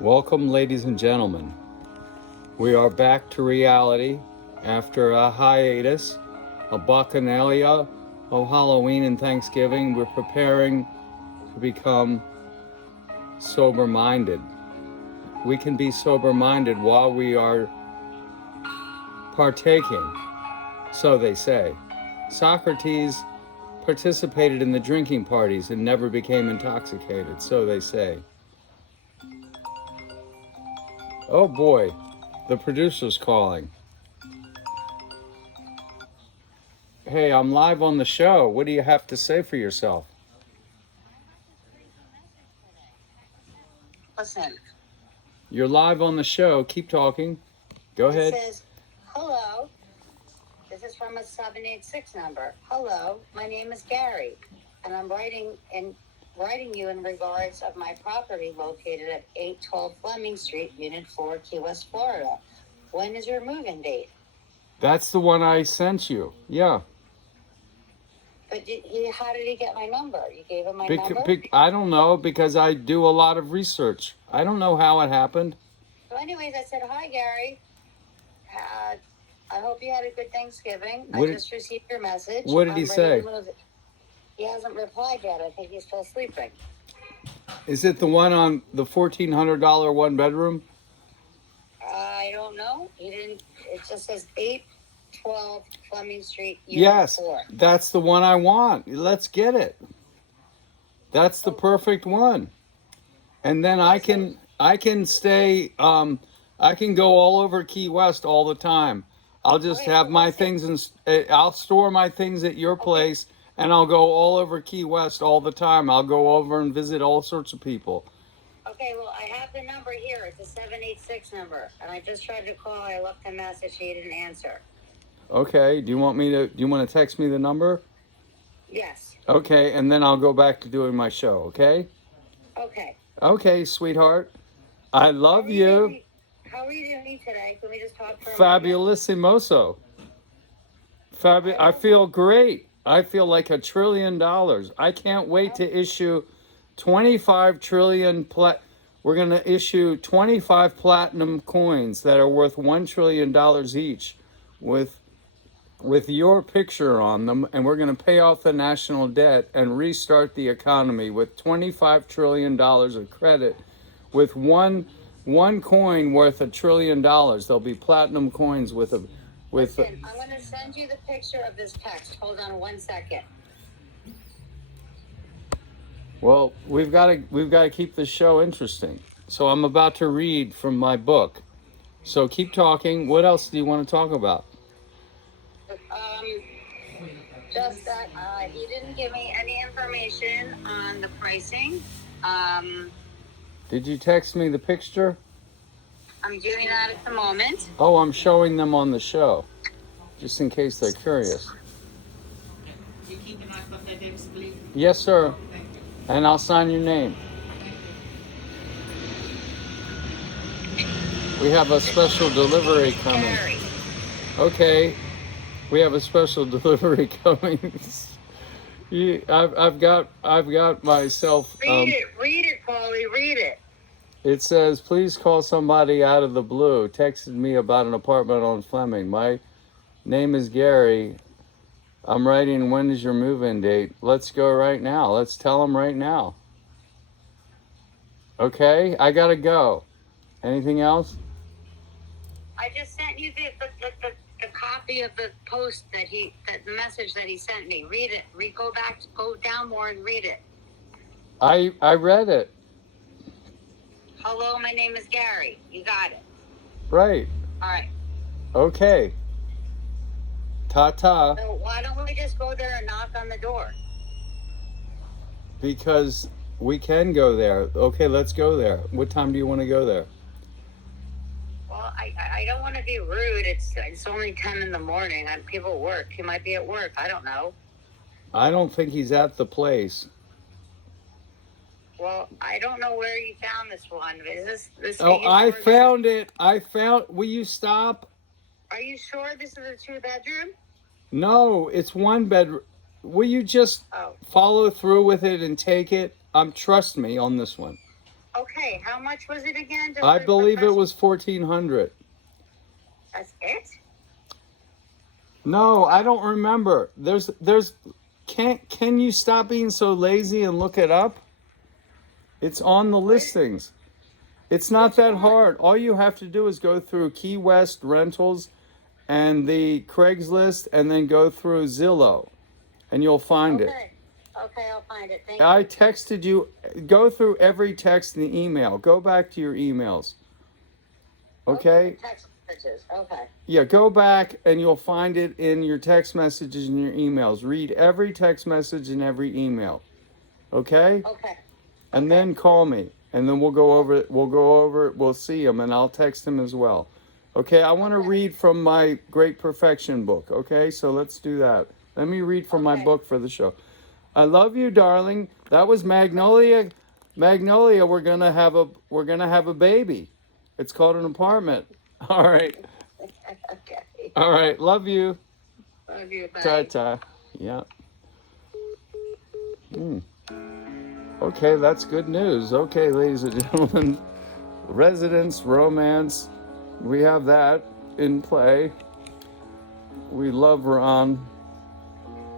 Welcome, ladies and gentlemen. We are back to reality after a hiatus, a bacchanalia of Halloween and Thanksgiving. We're preparing to become sober-minded. We can be sober-minded while we are partaking, so they say. Socrates participated in the drinking parties and never became intoxicated, so they say. Oh boy, the producer's calling. Hey, I'm live on the show. What do you have to say for yourself? Listen. You're live on the show. Keep talking. Go ahead. It says, hello. This is from a 786 number. Hello, my name is Gary, and I'm writing you in regards of my property located at 812 Fleming Street, Unit 4, Key West, Florida. When is your move-in date? That's the one I sent you. Yeah. But how did he get my number? You gave him my number? I don't know, because I do a lot of research. I don't know how it happened. So anyways, I said, hi, Gary. I hope you had a good Thanksgiving. I just received your message. What did he say? He hasn't replied yet. I think he's still sleeping. Is it the one on the $1,400 one bedroom? I don't know. He didn't. It just says 812 Fleming Street, Unit Yes, 4. that's the one I want. Let's get it. That's the perfect one. And then I can stay. I can go all over Key West all the time. I'll just have my things and I'll store my things at your place, and I'll go all over Key West all the time. I'll go over and visit all sorts of people. Okay, well, I have the number here. It's a 786 number, and I just tried to call. I left a message. He didn't answer. Okay. Do you want to text me the number? Yes. Okay, and then I'll go back to doing my show. Okay. Okay. Okay, sweetheart. I love you. How are you doing today? Can we just talk for a Fabulissimoso. I feel great. I feel like $1 trillion. I can't wait to issue 25 trillion. We're going to issue 25 platinum coins that are worth $1 trillion each, with your picture on them, and we're going to pay off the national debt and restart the economy with $25 trillion of credit, with one coin worth $1 trillion. There'll be platinum coins with a. Listen, I'm going to send you the picture of this text. Hold on 1 second. Well, we've got to keep this show interesting. So I'm about to read from my book. So keep talking. What else do you want to talk about? Just that he didn't give me any information on the pricing. Did you text me the picture? I'm doing that at the moment. Oh, I'm showing them on the show, just in case they're curious. You keep an eye on the names, please. Yes, sir. And I'll sign your name. We have a special delivery coming. Okay, we have a special delivery coming. I've got myself. Read it, Paulie, read it. It says, please call somebody out of the blue. Texted me about an apartment on Fleming. My name is Gary. I'm writing, when is your move-in date? Let's go right now. Let's tell them right now. Okay, I gotta go. Anything else? I just sent you the copy of the post the message that he sent me. Read it. Go down more and read it. I read it. Hello, my name is Gary. You got it. Right. All right. Okay. Ta-ta. So why don't we just go there and knock on the door? Because we can go there. Okay, let's go there. What time do you want to go there? Well, I don't want to be rude. It's only 10 in the morning. People work. He might be at work. I don't know. I don't think he's at the place. Well, I don't know where you found this one. Is this? Oh, I found it. Will you stop? Are you sure this is a 2-bedroom? No, it's 1 bedroom. Will you just follow through with it and take it? Trust me on this one. Okay, how much was it again? I believe it was 1,400. That's it? No, I don't remember. Can you stop being so lazy and look it up? It's on the listings. It's not that hard. All you have to do is go through Key West Rentals and the Craigslist and then go through Zillow and you'll find it. Okay, I'll find it. Thank you. I texted you. Go through every text and email. Go back to your emails. Okay? Text messages. Okay. Yeah, go back and you'll find it in your text messages and your emails. Read every text message and every email. Okay? Okay. And then call me. And then we'll go over it. We'll see him and I'll text him as well. Okay, I want to read from my Great Perfection book. Okay, so let's do that. Let me read from my book for the show. I love you, darling. That was Magnolia. Magnolia, we're gonna have a baby. It's called an apartment. All right. Okay. All right. Love you. Love you. Bye. Ta-ta. Yeah. Okay, that's good news. Okay, ladies and gentlemen, residence, romance, we have that in play. We love Ron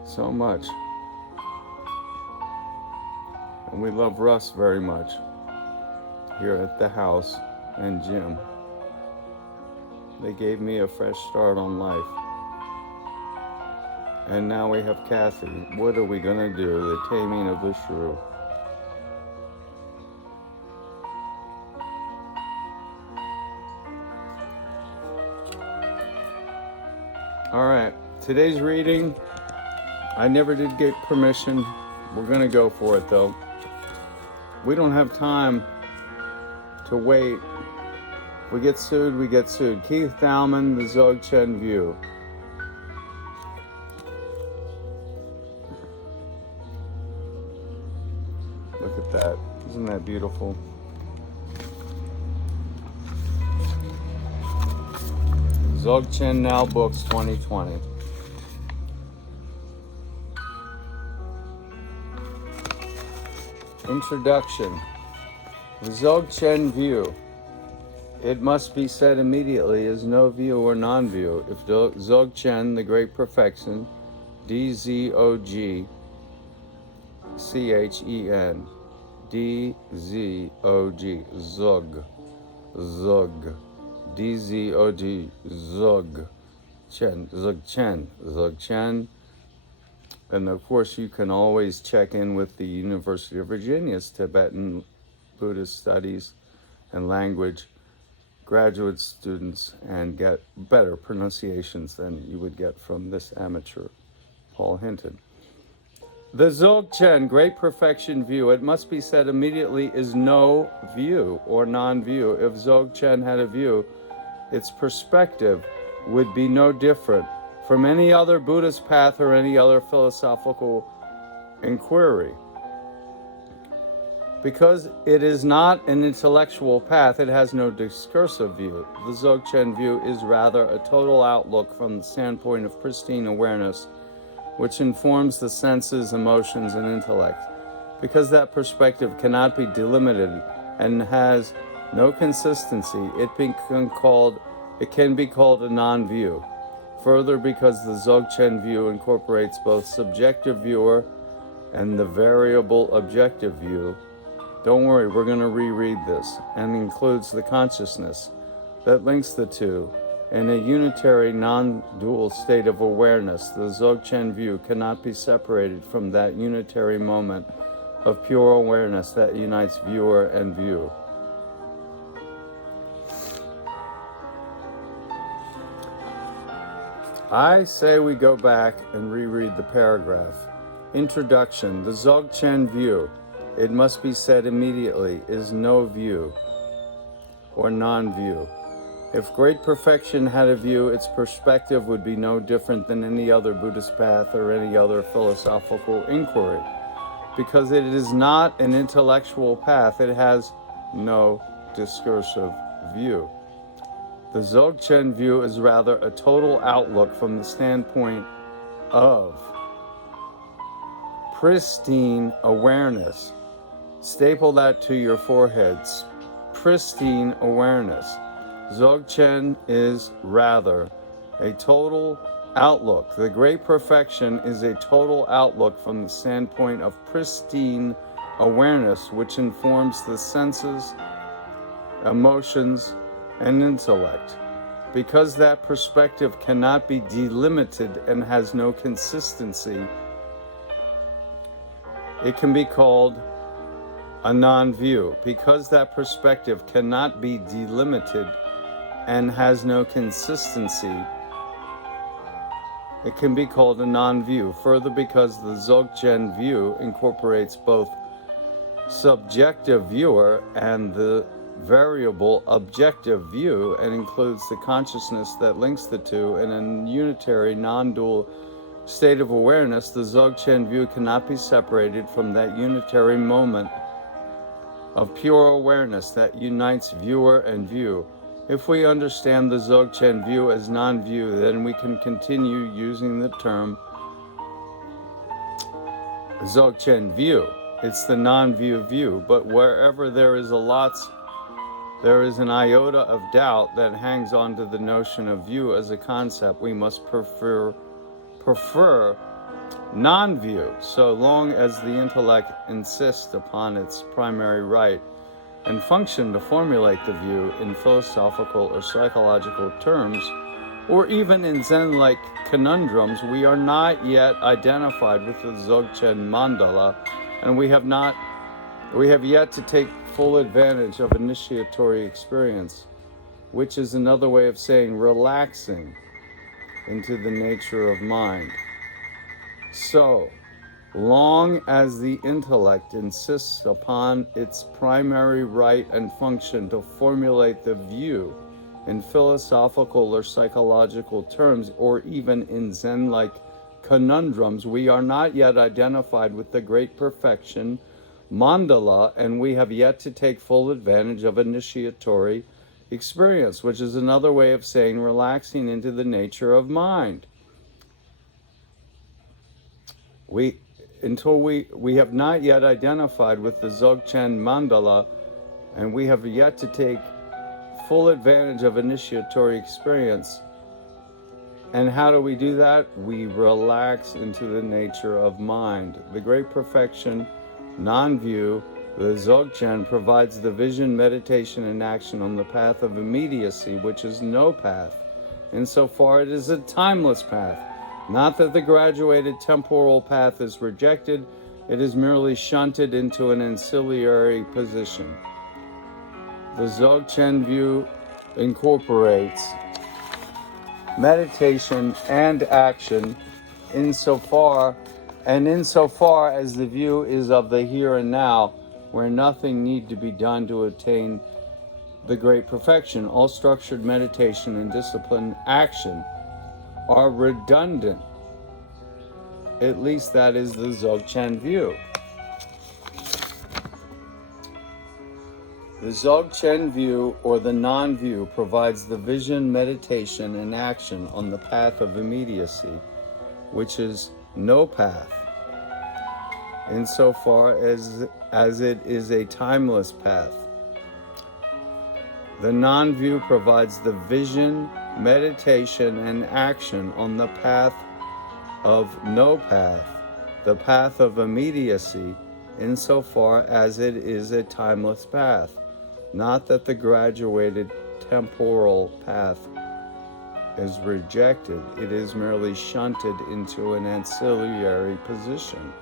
so much. And we love Russ very much here at the house and Jim. They gave me a fresh start on life. And now we have Kathy. What are we gonna do? The taming of the shrew. All right, today's reading, I never did get permission. We're gonna go for it though. We don't have time to wait. We get sued, we get sued. Keith Dowman, the Dzogchen View. Look at that. Isn't that beautiful? Dzogchen Now Books 2020. Introduction. The Dzogchen View. It must be said immediately is no view or non-view. If Dzogchen, the Great Perfection, D-Z-O-G-C-H-E-N, D-Z-O-G, Zog, Zog, D-Z-O-G, Zog, Chen, Dzogchen, Dzogchen. And of course you can always check in with the University of Virginia's Tibetan Buddhist Studies and Language graduate students and get better pronunciations than you would get from this amateur, Paul Hinton. The Dzogchen, Great Perfection View, it must be said immediately, is no view or non-view. If Dzogchen had a view, its perspective would be no different from any other Buddhist path or any other philosophical inquiry. Because it is not an intellectual path, it has no discursive view. The Dzogchen view is rather a total outlook from the standpoint of pristine awareness, which informs the senses, emotions, and intellect. Because that perspective cannot be delimited and has no consistency, it can be called a non-view. Further, because the Dzogchen view incorporates both subjective viewer and the variable objective view. Don't worry, we're going to reread this, and includes the consciousness that links the two in a unitary, non-dual state of awareness. The Dzogchen view cannot be separated from that unitary moment of pure awareness that unites viewer and view. I say we go back and reread the paragraph. Introduction. The Dzogchen view, it must be said immediately, is no view or non-view. If Great Perfection had a view, its perspective would be no different than any other Buddhist path or any other philosophical inquiry. Because it is not an intellectual path, it has no discursive view. The Dzogchen view is rather a total outlook from the standpoint of pristine awareness, Staple that to your foreheads. Pristine awareness. Dzogchen is rather a total outlook. The great perfection is a total outlook from the standpoint of pristine awareness, which informs the senses, emotions, and intellect. Because that perspective cannot be delimited and has no consistency, it can be called a non-view. Because that perspective cannot be delimited and has no consistency, it can be called a non-view. Further, because the Dzogchen view incorporates both subjective viewer and the variable objective view and includes the consciousness that links the two in a unitary, non-dual state of awareness, the Dzogchen view cannot be separated from that unitary moment of pure awareness that unites viewer and view. If we understand the Dzogchen view as non-view, then we can continue using the term Dzogchen view. It's the non-view view, but wherever there is an iota of doubt that hangs onto the notion of view as a concept, we must prefer non-view, so long as the intellect insists upon its primary right and function to formulate the view in philosophical or psychological terms, or even in Zen-like conundrums. We are not yet identified with the Dzogchen mandala, and we have yet to take full advantage of initiatory experience, which is another way of saying relaxing into the nature of mind. So long as the intellect insists upon its primary right and function to formulate the view in philosophical or psychological terms, or even in Zen-like conundrums, we are not yet identified with the great perfection mandala, and we have yet to take full advantage of initiatory experience, which is another way of saying relaxing into the nature of mind. We have not yet identified with the Dzogchen mandala, and we have yet to take full advantage of initiatory experience. And how do we do that? We relax into the nature of mind. The great perfection, non-view, the Dzogchen provides the vision, meditation, and action on the path of immediacy, which is no path, insofar it is a timeless path. Not that the graduated temporal path is rejected, it is merely shunted into an ancillary position. The Dzogchen view incorporates meditation and action insofar as the view is of the here and now, where nothing need to be done to attain the great perfection. All structured meditation and disciplined action are redundant. At least that is the Dzogchen view. The Dzogchen view, or the non-view, provides the vision, meditation, and action on the path of immediacy, which is no path, insofar as it is a timeless path. The non-view provides the vision, meditation, and action on the path of no path, the path of immediacy, insofar as it is a timeless path. Not that the graduated temporal path is rejected, it is merely shunted into an ancillary position.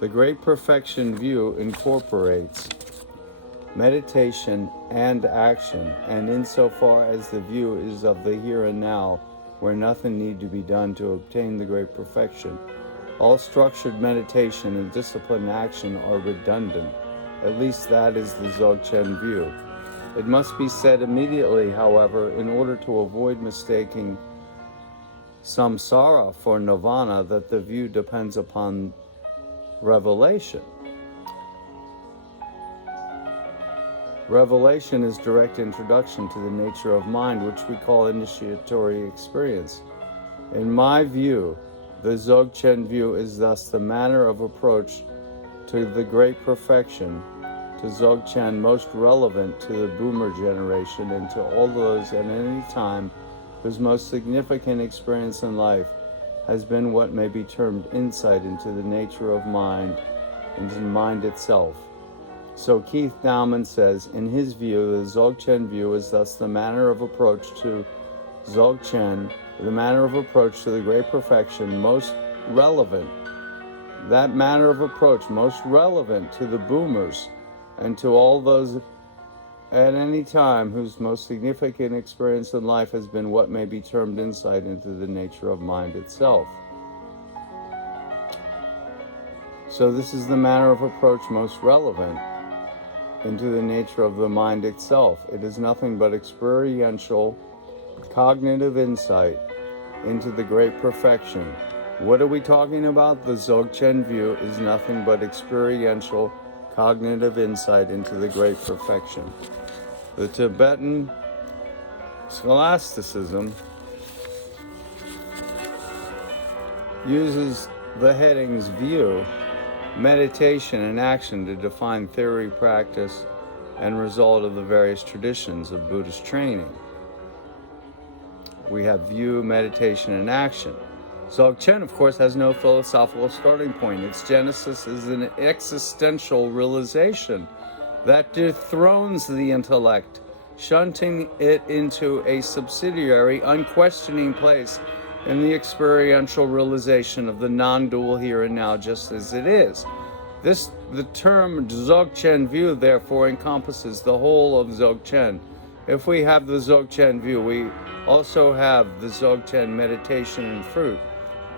The great perfection view incorporates meditation and action, and insofar as the view is of the here and now, where nothing need to be done to obtain the great perfection, all structured meditation and disciplined action are redundant. At least that is the Dzogchen view. It must be said immediately, however, in order to avoid mistaking samsara for nirvana, that the view depends upon revelation. Revelation is direct introduction to the nature of mind, which we call initiatory experience. In my view, the Dzogchen view is thus the manner of approach to the great perfection, to Dzogchen most relevant to the boomer generation, and to all those at any time whose most significant experience in life has been what may be termed insight into the nature of mind, into mind itself. So Keith Dowman says, in his view, the Dzogchen view is thus the manner of approach to Dzogchen, the manner of approach to the great perfection most relevant, that manner of approach most relevant to the boomers and to all those at any time whose most significant experience in life has been what may be termed insight into the nature of mind itself. So this is the manner of approach most relevant into the nature of the mind itself. It is nothing but experiential, cognitive insight into the great perfection. What are we talking about? The Dzogchen view is nothing but experiential, cognitive insight into the great perfection. The Tibetan scholasticism uses the headings view, meditation, and action to define theory, practice, and result of the various traditions of Buddhist training. We have view, meditation, and action. Dzogchen, of course, has no philosophical starting point. Its genesis is an existential realization that dethrones the intellect, shunting it into a subsidiary, unquestioning place in the experiential realization of the non-dual here and now just as it is. The term Dzogchen view, therefore, encompasses the whole of Dzogchen. If we have the Dzogchen view, we also have the Dzogchen meditation and fruit.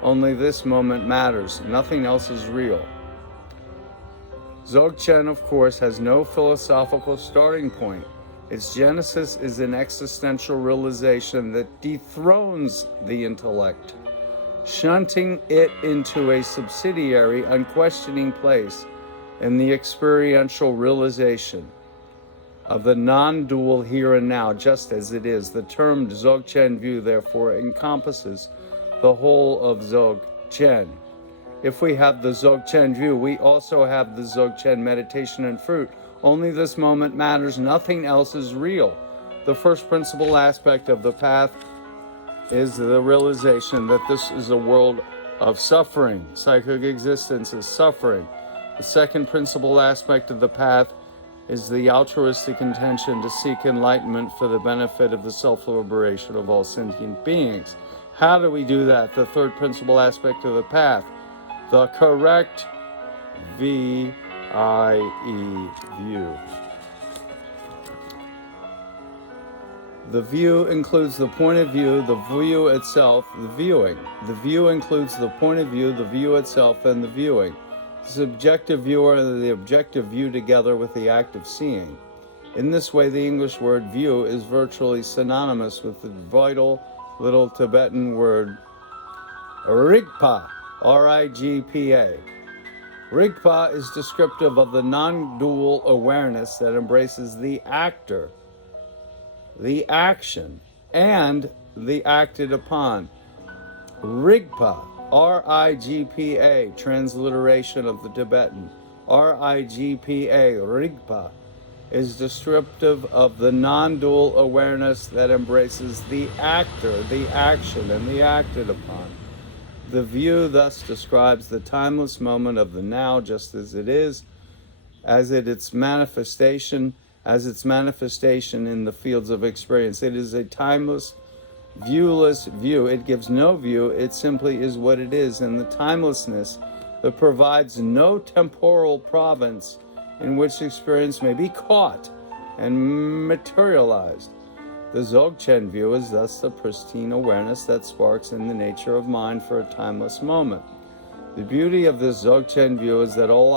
Only this moment matters. Nothing else is real. Dzogchen, of course, has no philosophical starting point. Its genesis is an existential realization that dethrones the intellect, shunting it into a subsidiary, unquestioning place in the experiential realization of the non-dual here and now, just as it is. The term Dzogchen view, therefore, encompasses the whole of Dzogchen. If we have the Dzogchen view, we also have the Dzogchen meditation and fruit. Only this moment matters. Nothing else is real. The first principal aspect of the path is the realization that this is a world of suffering. Psychic existence is suffering. The second principal aspect of the path is the altruistic intention to seek enlightenment for the benefit of the self-liberation of all sentient beings. How do we do that? The third principal aspect of the path, the correct VIE view. The view includes the point of view, the view itself, the viewing. The view includes the point of view, the view itself, and the viewing. The subjective viewer and the objective view together with the act of seeing. In this way, the English word view is virtually synonymous with the vital little Tibetan word Rigpa, R-I-G-P-A. Rigpa is descriptive of the non-dual awareness that embraces the actor, the action, and the acted upon. Rigpa, R-I-G-P-A, transliteration of the Tibetan. R-I-G-P-A, Rigpa, is descriptive of the non-dual awareness that embraces the actor, the action, and the acted upon. The view thus describes the timeless moment of the now just as it is, as its manifestation in the fields of experience. It is a timeless, viewless view. It gives no view. It simply is what it is. And the timelessness that provides no temporal province in which experience may be caught and materialized. The Dzogchen view is thus the pristine awareness that sparks in the nature of mind for a timeless moment. The beauty of this Dzogchen view is that all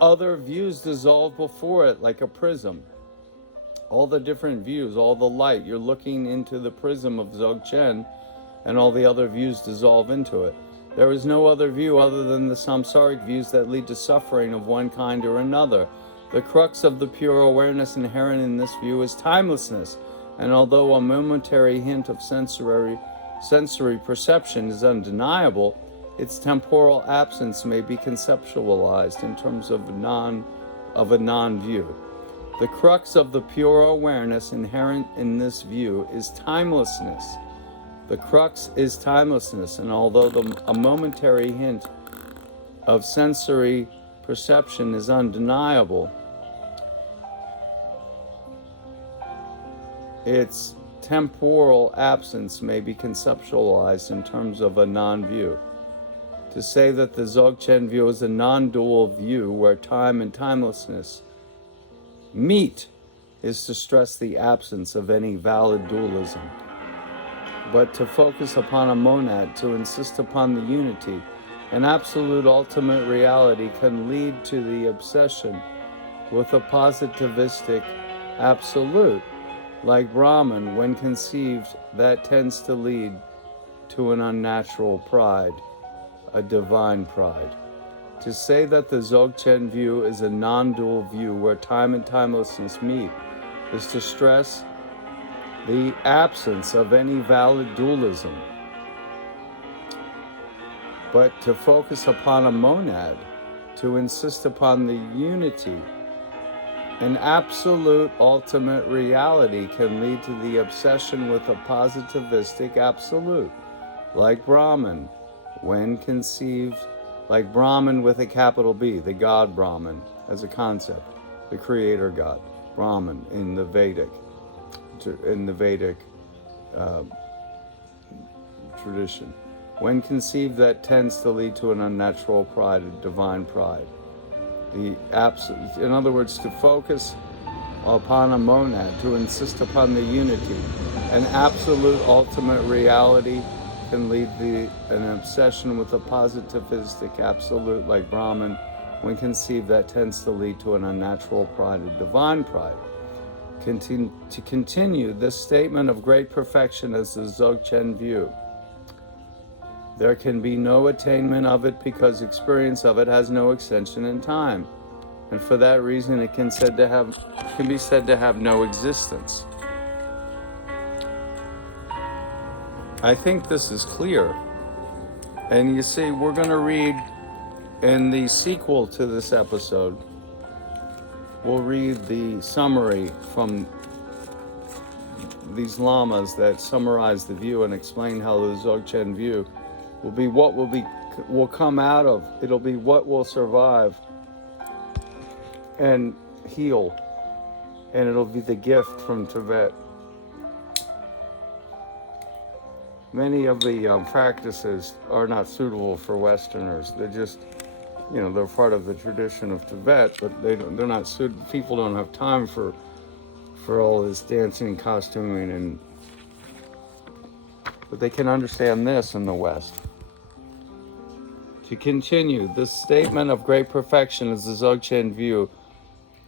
other views dissolve before it like a prism. All the different views, all the light, you're looking into the prism of Dzogchen, and all the other views dissolve into it. There is no other view other than the samsaric views that lead to suffering of one kind or another. The crux of the pure awareness inherent in this view is timelessness, and although a momentary hint of sensory perception is undeniable, its temporal absence may be conceptualized in terms of a non-view. The crux of the pure awareness inherent in this view is timelessness. The crux is timelessness, and although a momentary hint of sensory perception is undeniable, its temporal absence may be conceptualized in terms of a non-view. To say that the Dzogchen view is a non-dual view where time and timelessness meet is to stress the absence of any valid dualism. But to focus upon a monad, to insist upon the unity, an absolute ultimate reality can lead to the obsession with a positivistic absolute. Like Brahman, when conceived, that tends to lead to an unnatural pride, a divine pride. To say that the Dzogchen view is a non-dual view where time and timelessness meet is to stress the absence of any valid dualism. But to focus upon a monad, to insist upon the unity, an absolute ultimate reality can lead to the obsession with a positivistic absolute, like Brahman, when conceived, like Brahman with a capital B, the God Brahman as a concept, the creator God, Brahman in the Vedic tradition. When conceived, that tends to lead to an unnatural pride, a divine pride. In other words, to focus upon a monad, to insist upon the unity, an absolute ultimate reality can lead an obsession with a positivistic absolute like Brahman. When conceived, that tends to lead to an unnatural pride, a divine pride. To continue, this statement of great perfection as the Dzogchen view. There can be no attainment of it because experience of it has no extension in time. And for that reason, it can be said to have no existence. I think this is clear. And you see, we're going to read in the sequel to this episode, we'll read the summary from these lamas that summarize the view and explain how the Dzogchen view will be what will come out of. It'll be what will survive and heal. And it'll be the gift from Tibet. Many of the practices are not suitable for Westerners. They're just, they're part of the tradition of Tibet, but they're not suited. People don't have time for all this dancing, costuming, but they can understand this in the West. To continue, this statement of great perfection is the Dzogchen view.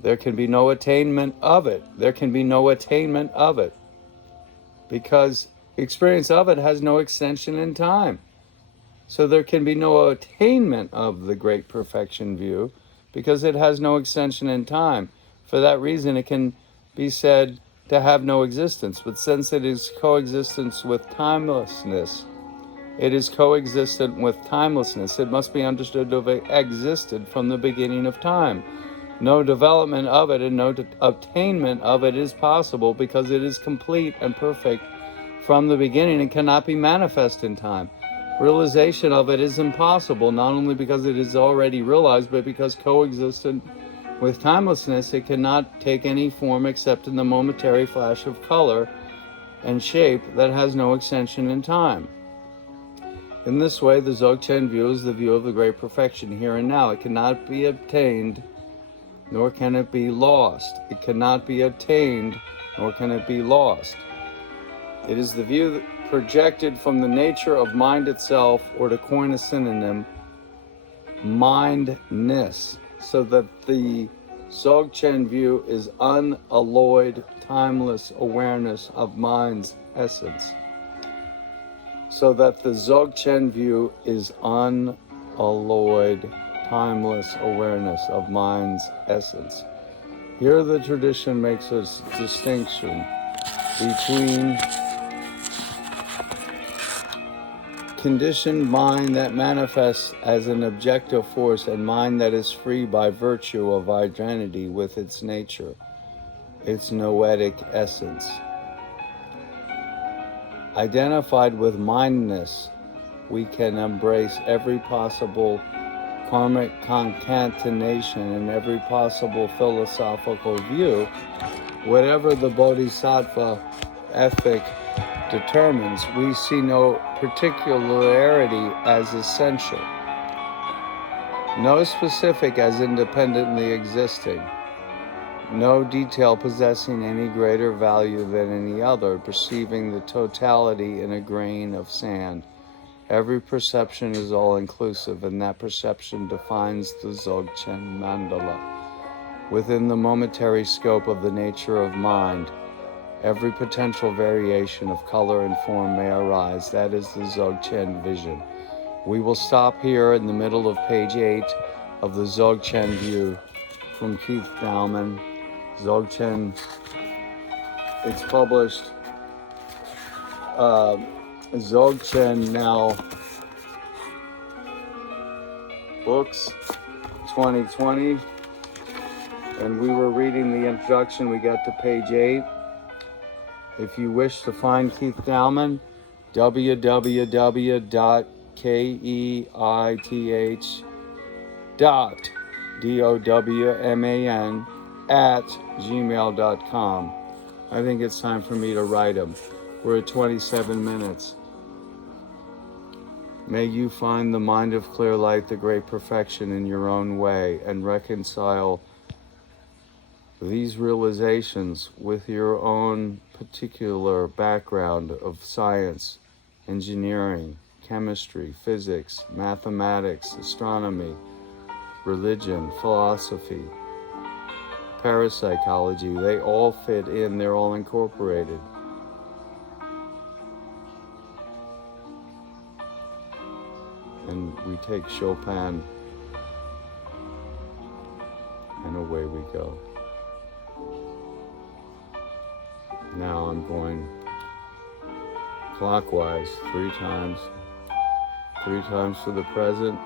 There can be no attainment of it. There can be no attainment of it. Because experience of it has no extension in time. So there can be no attainment of the great perfection view because it has no extension in time. For that reason, it can be said to have no existence. But since it is coexistence with timelessness, it is coexistent with timelessness. It must be understood to have existed from the beginning of time. No development of it and no attainment of it is possible because it is complete and perfect from the beginning and cannot be manifest in time. Realization of it is impossible, not only because it is already realized, but because coexistent with timelessness, it cannot take any form except in the momentary flash of color and shape that has no extension in time. In this way, the Dzogchen view is the view of the great perfection here and now. It cannot be obtained, nor can it be lost. It cannot be obtained, nor can it be lost. It is the view that projected from the nature of mind itself, or to coin a synonym, mindness, so that the Dzogchen view is unalloyed, timeless awareness of mind's essence. So that the Dzogchen view is unalloyed, timeless awareness of mind's essence. Here the tradition makes a distinction between conditioned mind that manifests as an objective force and mind that is free by virtue of identity with its nature, its noetic essence. Identified with mindness, we can embrace every possible karmic concatenation and every possible philosophical view, whatever the bodhisattva ethic determines. We see no particularity as essential, no specific as independently existing, no detail possessing any greater value than any other, perceiving the totality in a grain of sand. Every perception is all-inclusive, and that perception defines the Dzogchen mandala. Within the momentary scope of the nature of mind, every potential variation of color and form may arise. That is the Dzogchen vision. We will stop here in the middle of page 8 of the Dzogchen view from Keith Dowman. Dzogchen, it's published, Dzogchen Now Books 2020, and we were reading the introduction. We got to page 8. If you wish to find Keith Dowman, www.keith.dowman@gmail.com. I think it's time for me to write him. We're at 27 minutes. May you find the mind of clear light, the great perfection in your own way, and reconcile these realizations with your own particular background of science, engineering, chemistry, physics, mathematics, astronomy, religion, philosophy, parapsychology. They all fit in, they're all incorporated. And we take Chopin, and away we go. Now I'm going clockwise 3 times. 3 times to the present,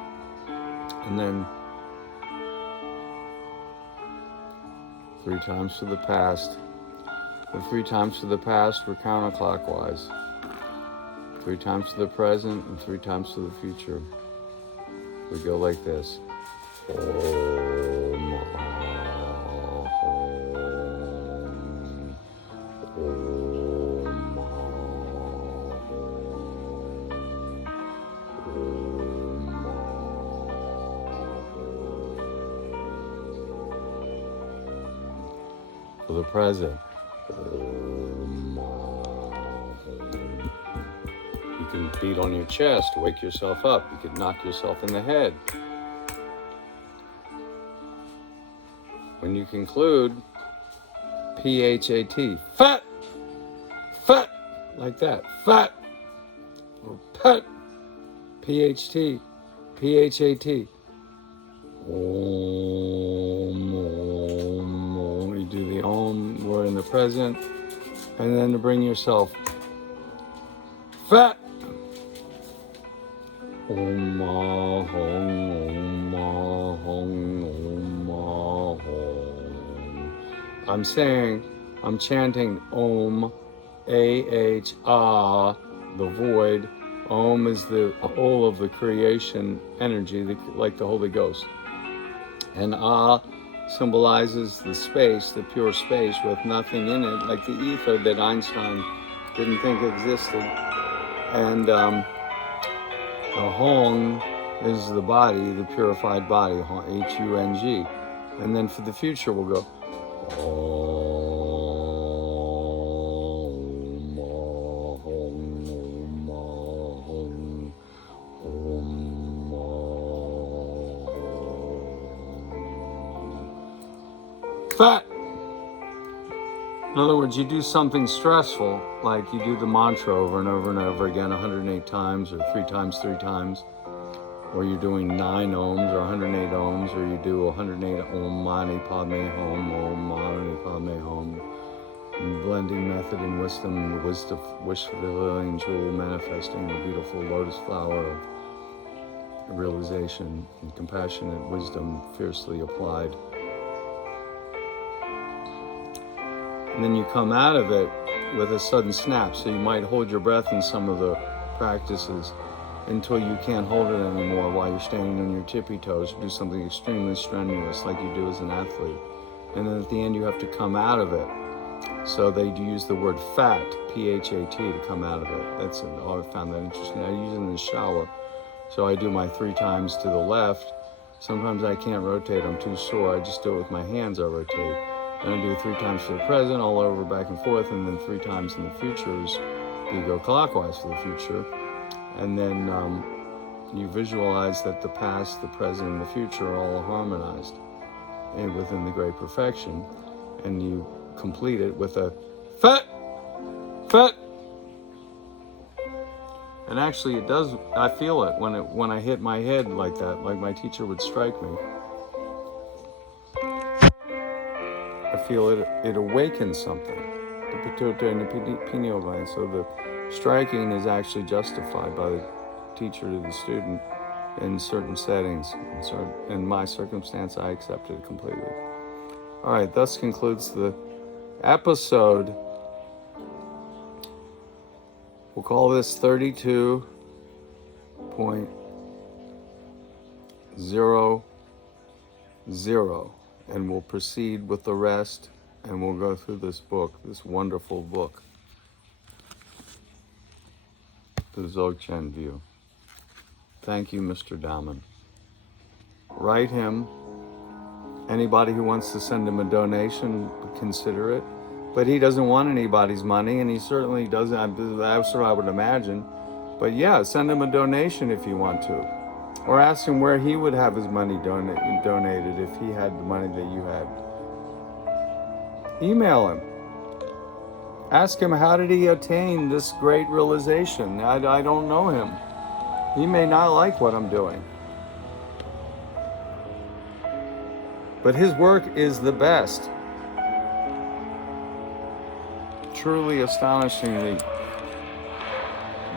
and then 3 times to the past. The 3 times to the past were counterclockwise. 3 times to the present and 3 times to the future. We go like this. Om, for the present. You can beat on your chest, wake yourself up. You can knock yourself in the head. When you conclude, PHAT, fat, fat, like that, fat, or pet, PHT, PHAT. Om, om, om. You do the om, we're in the present, and then to bring yourself fat. Om ma hong, om ma hong, om ma hong. I'm chanting Om, A-H, Ah, the void. Om is the whole of the creation energy, like the Holy Ghost. And Ah symbolizes the space, the pure space with nothing in it, like the ether that Einstein didn't think existed. And the Hong is the body, the purified body, H-U-N-G. And then for the future, we'll go Om, Om, Om, Om. Fat. In other words, you do something stressful, like you do the mantra over and over and over again 108 times, or 3 times, 3 times, or you're doing 9 ohms or 108 ohms, or you do 108 Om Mani Padme Hum, Om Mani Padme Hum. blending method and wisdom, the wish fulfilling jewel, manifesting the beautiful lotus flower of realization and compassionate wisdom fiercely applied. And then you come out of it with a sudden snap. So you might hold your breath in some of the practices until you can't hold it anymore while you're standing on your tippy toes, do something extremely strenuous like you do as an athlete. And then at the end you have to come out of it. So they do use the word fat, P-H-A-T, to come out of it. I found that interesting. I use it in the shower. So I do my 3 times to the left. Sometimes I can't rotate, I'm too sore. I just do it with my hands, I rotate. And I do 3 times for the present, all over, back and forth, and then 3 times in the future is you go clockwise for the future. And then you visualize that the past, the present, and the future are all harmonized and within the great perfection. And you complete it with a fat. And actually it does, I feel it when I hit my head like that, like my teacher would strike me. I feel it awakens something, the pituitary and the pineal gland. So the striking is actually justified by the teacher to the student in certain settings. In my circumstance, I accepted it completely. All right, thus concludes the episode. We'll call this 32.00, and we'll proceed with the rest, and we'll go through this book, this wonderful book, The Dzogchen View. Thank you, Mr. Dowman. Write him. Anybody who wants to send him a donation, consider it. But he doesn't want anybody's money, and he certainly doesn't. That's what I would imagine. But yeah, send him a donation if you want to. Or ask him where he would have his money donated if he had the money that you had. Email him. Ask him, how did he attain this great realization? I don't know him. He may not like what I'm doing. But his work is the best. Truly astonishingly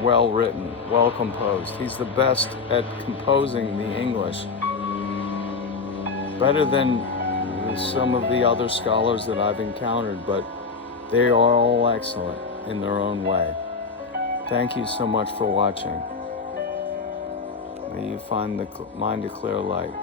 well written, well composed. He's the best at composing the English. Better than some of the other scholars that I've encountered, but they are all excellent in their own way. Thank you so much for watching. May you find the mind a clear light.